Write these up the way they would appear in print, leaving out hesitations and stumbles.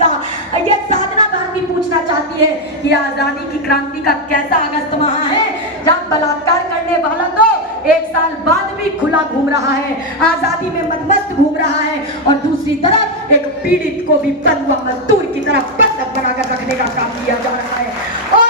का। ये साधना भारती पूछना चाहती है कि आजादी की क्रांति का कैसा अगस्त माह है जब बलात्कार करने वाला तो 1 साल बाद भी खुला घूम रहा है, आजादी में मदमस्त घूम रहा है, और दूसरी तरफ एक पीड़ित को भी बंधुआ मजदूर की तरफ बंधक बनाकर रखने का काम किया जा रहा है। और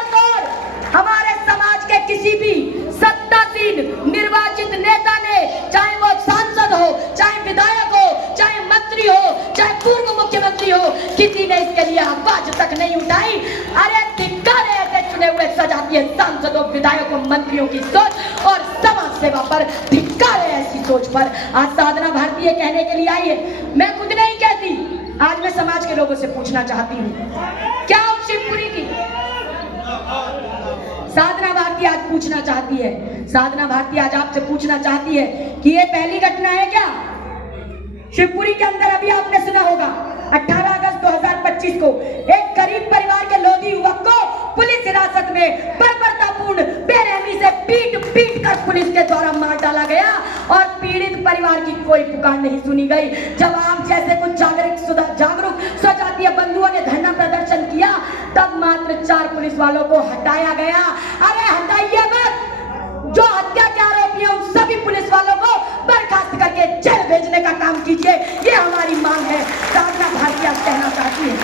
हमारे समाज के किसी भी सत्तासीन निर्वाचित नेता ने, चाहे वो सांसद हो, चाहे विधायक हो, चाहे मंत्री हो, चाहे पूर्व मुख्यमंत्री हो, किसी ने इसके लिए आवाज तक नहीं उठाई। अरे धिक्कार है ऐसे चुने हुए सजातीय सांसदों, विधायकों, मंत्रियों की सोच और समाज सेवा पर, धिक्कार है ऐसी सोच पर। आज साधना भारती ये कहने के लिए आई है, मैं खुद नहीं कहती, आज मैं समाज के लोगों से पूछना चाहती हूँ, क्या उस शिवपुरी की साधना भारती आज पूछना चाहती है, साधना भारती आज आपसे पूछना चाहती है कि ये पहली घटना है क्या? शिवपुरी के अंदर अभी आपने सुना होगा 18 अगस्त 2025 को एक गरीब परिवार के लोधी युवक को पुलिस हिरासत में बर्बरतापूर्ण बेरहमी से पीट कर पुलिस के द्वारा मार डाला गया और पीड़ित परिवार की कोई पुकार नहीं सुनी गई। जब आप जैसे कुछ जागरूक स्वजातीय बंधुओं ने धरना प्रदर्शन किया तब मात्र 4 पुलिस वालों को हटाया गया। अरे हटाइए मत, जो हत्या के आरोपी हैं उन सभी पुलिस वालों को बर्खास्त करके जेल भेजने का काम कीजिए, ये हमारी मांग है, साधना भारती आज कहना चाहती है।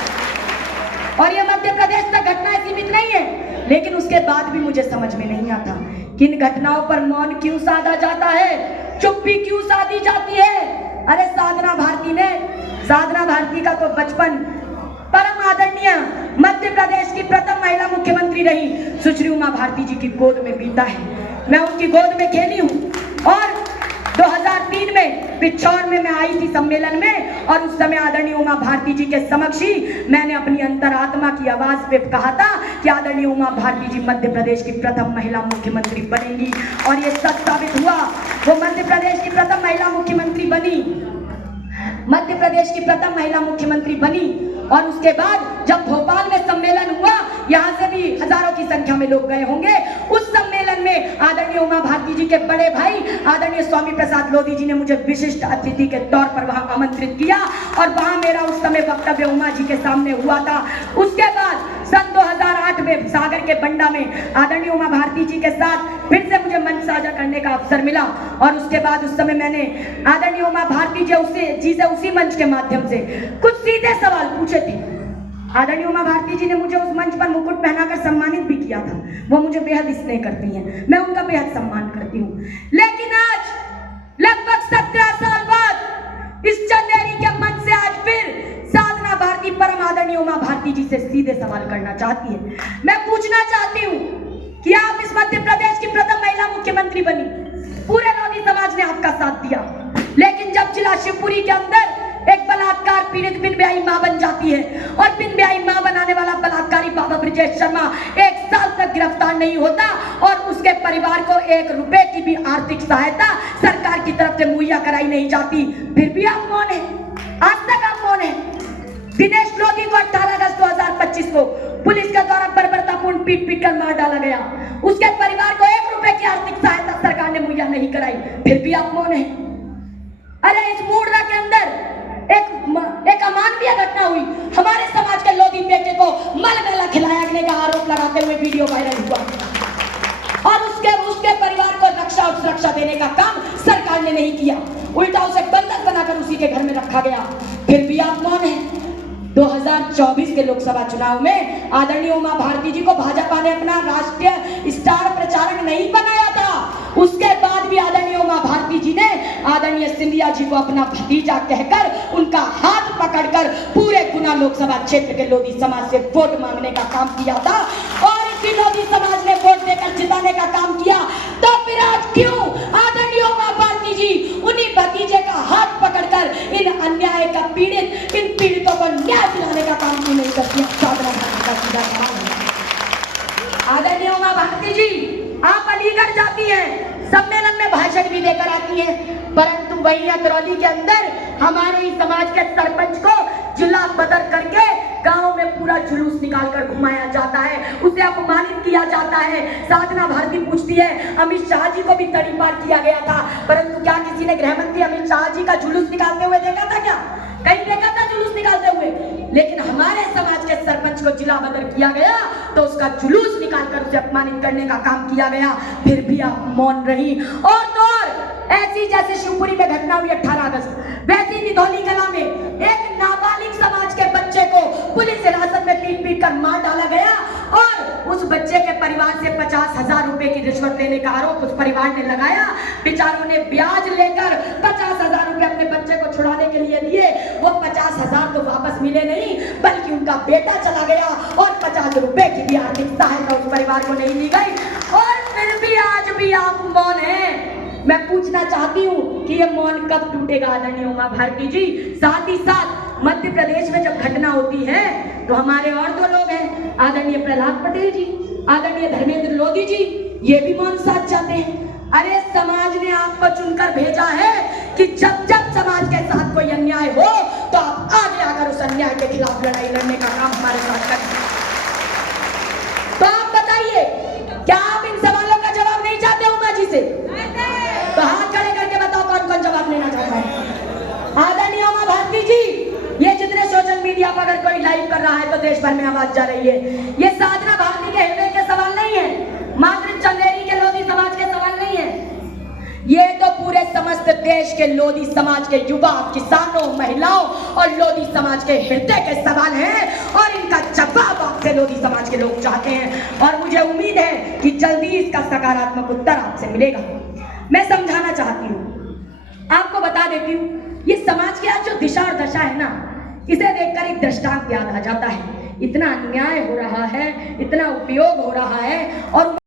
और ये मध्य प्रदेश तक घटनाएं सीमित नहीं है, लेकिन उसके बाद भी मुझे समझ में नहीं आता किन घटनाओं पर मौन क्यों साधा जाता है, चुप्पी क्यों साधी जाती है। अरे साधना भारती का तो बचपन परम आदरणीय मध्य प्रदेश की प्रथम महिला मुख्यमंत्री रही सुश्री उमा भारती जी की गोद में बीता है। मैं उनकी गोद में खेली हूँ और 2003 में पिछौर में मैं आई थी सम्मेलन में, और उस समय आदरणीय उमा भारती जी के समक्ष ही मैंने अपनी अंतरात्मा की आवाज पे कहा था कि आदरणीय उमा भारती जी मध्य प्रदेश की प्रथम महिला मुख्यमंत्री बनेंगी, और ये सच साबित हुआ। वो मध्य प्रदेश की प्रथम महिला मुख्यमंत्री बनी, मध्य प्रदेश की प्रथम महिला मुख्यमंत्री बनी। और उसके बाद जब भोपाल में सम्मेलन हुआ, यहाँ से भी हजारों की संख्या में लोग गए होंगे, उस सम्मेलन में आदरणीय उमा भारती जी के बड़े भाई आदरणीय स्वामी प्रसाद लोधी जी ने मुझे विशिष्ट अतिथि के तौर पर वहां आमंत्रित किया, और वहां मेरा उस समय वक्तव्य उमा जी के सामने हुआ था। उसके बाद सन 2008 में सागर के बंडा में आदरणीय उमा भारती जी के साथ फिर से मुझे मंच साझा करने का अवसर मिला, और उसके बाद उस समय मैंने आदरणीय उमा भारती जी से उसी मंच के माध्यम से कुछ सीधे सवाल पूछे थे। आदरणीय उमा भारती जी ने मुझे उस मंच पर मुकुट पहनाकर सम्मानित भी किया था, वो मुझे बेहद स्नेह करती हैं, मैं उनका बेहद सम्मान करती हूँ। लेकिन आज लगभग 17 साल बाद इस चंदेरी के मंच से आज फिर साधना भारती परम आदरणीय उमा भारती जी से सीधे सवाल करना चाहती है। मैं पूछना चाहती हूँ कि आप इस मध्य प्रदेश की प्रथम महिला मुख्यमंत्री बनी, पूरे लोधी समाज ने आपका साथ दिया, लेकिन जब जिला शिवपुरी के अंदर एक बलात्कार पीड़ित बिन ब्याही मां बन जाती है, और बिन ब्याही मां बनाने वाला बलात्कारी बाबा ब्रजेश शर्मा 1 साल तक गिरफ्तार नहीं होता, और उसके परिवार को 1 रुपए की भी आर्थिक सहायता सरकार की तरफ से मुहैया कराई नहीं जाती, फिर भी आप मौन है, आज तक आप मौन है। दिनेश लोधी को 18 अगस्त 2025 को पुलिस के द्वारा बर्बरतापूर्ण पीट कर मार डाला गया, उसके परिवार को 1 रुपए की आर्थिक सहायता सरकार ने मुहैया नहीं कराई, फिर भी आप मौन है। अरे इस मूडरा के अंदर एक अमानवीय घटना हुई, हमारे समाज के लोधी बेटे को मल मेला खिलाने का आरोप लगाते हुए वीडियो वायरल हुआ, और उसके परिवार को रक्षा और सुरक्षा देने का काम सरकार ने नहीं किया, उल्टा उसे बंधक बनाकर उसी के घर में रखा गया, फिर भी आप मौन है। 2024 के लोकसभा चुनाव में आदरणीय उमा भारती जी को भाजपा ने अपना राष्ट्रीय स्टार प्रचारक नहीं बनाया था, उसके बाद भी आदरणीय उमा भारती जी ने आदरणीय सिंधिया जी को अपना भतीजा कहकर उनका हाथ पकड़कर पूरे गुना लोकसभा क्षेत्र के लोधी समाज से वोट मांगने का काम किया था, और इसी लोधी समाज ने वोट देकर जिताने का काम किया। तो फिर आज क्यों आदरणीय उमा भारती जी उन्हीं भतीजे का हाथ पकड़कर इन अन्याय का इन पीड़ितों को न्याय दिलाने का काम क्यों नहीं करती? साधना भारती का सीधा सवाल है। आदरणीय उमा भारती जी, आप अलीगढ़ जाती हैं, सम्मेलन में भाषण भी देकर आती हैं, परंतु वही अतरौली के अंदर हमारे ही समाज के सरपंच को जिला बदर करके गांव में पूरा जुलूस निकालकर घुमाया जाता है, उसे अपमानित किया जाता है। साधना भारती पूछती है, अमित शाह जी को भी तड़ीपार किया गया था, परंतु क्या किसी ने गृह मंत्री अमित शाह जी का जुलूस निकालते हुए देखा था? क्या कहीं देखा था जुलूस निकालते हुए? लेकिन हमारे को जिला बदर किया गया तो उसका जुलूस निकालकर उसे अपमानित करने का काम किया गया, फिर भी आप मौन रही। और तो और ऐसी जैसे शिवपुरी में घटना हुई 18 अगस्त, वैसी निधौली कला में एक नाबालिग समाज के बच्चे को पुलिस हिरासत में पीट कर मार डाला गया और उस बच्चे के परिवार से 50,000 रुपए की रिश्वत लेने का आरोप उस परिवार ने लगाया। बेचारों ने ब्याज लेकर 50,000 रुपए अपने बच्चे को छुड़ाने के लिए दिए। वो 50,000 तो वापस मिले नहीं, बल्कि उनका बेटा चला गया और 50 रुपए की भी आर्थिक सहायता उस परिवार को नहीं दी गई। और फिर भी आज भी आप मौन हैं। मैं पूछना चाहती हूँ कि ये मौन कब टूटेगा आदरणीय उमा भारती जी। साथ ही साथ मध्य प्रदेश में जब घटना होती है तो हमारे और दो लोग हैं, आदरणीय प्रहलाद पटेल जी, आदरणीय धर्मेंद्र लोधी जी, ये भी मौन साथ जाते हैं। अरे समाज ने आपको चुनकर भेजा है कि जब जब समाज के साथ कोई अन्याय हो तो आप आगे आकर उस अन्याय के खिलाफ लड़ाई लड़ने का काम हमारे साथ करें। तो आप बताइए, क्या आप इन सवालों का जवाब नहीं चाहते उमा जी से? तो हाथ खड़े करके बताओ कौन कौन जवाब लेना चाहता है। आदरणीय उमा भारती जी, ये जितने सोशल मीडिया पर अगर कोई लाइव कर रहा है तो देश भर में आवाज जा रही है। ये साधना भारती के हृदय के सवाल नहीं है, मात्र चंदेरी के लोधी समाज के सवाल नहीं है, ये तो पूरे समस्त देश के लोधी समाज के युवा, किसानों, महिलाओं और लोधी समाज के हृदय के सवाल हैं और इनका जवाब आपसे लोधी समाज के लोग चाहते हैं। और मुझे उम्मीद है कि जल्दी इसका सकारात्मक उत्तर आपसे मिलेगा। मैं समझाना चाहती हूँ, आपको बता देती हूँ, ये समाज की आज जो दिशा और दशा है ना, इसे देखकर एक दृष्टांत याद आ जाता है। इतना अन्याय हो रहा है, इतना उपयोग हो रहा है और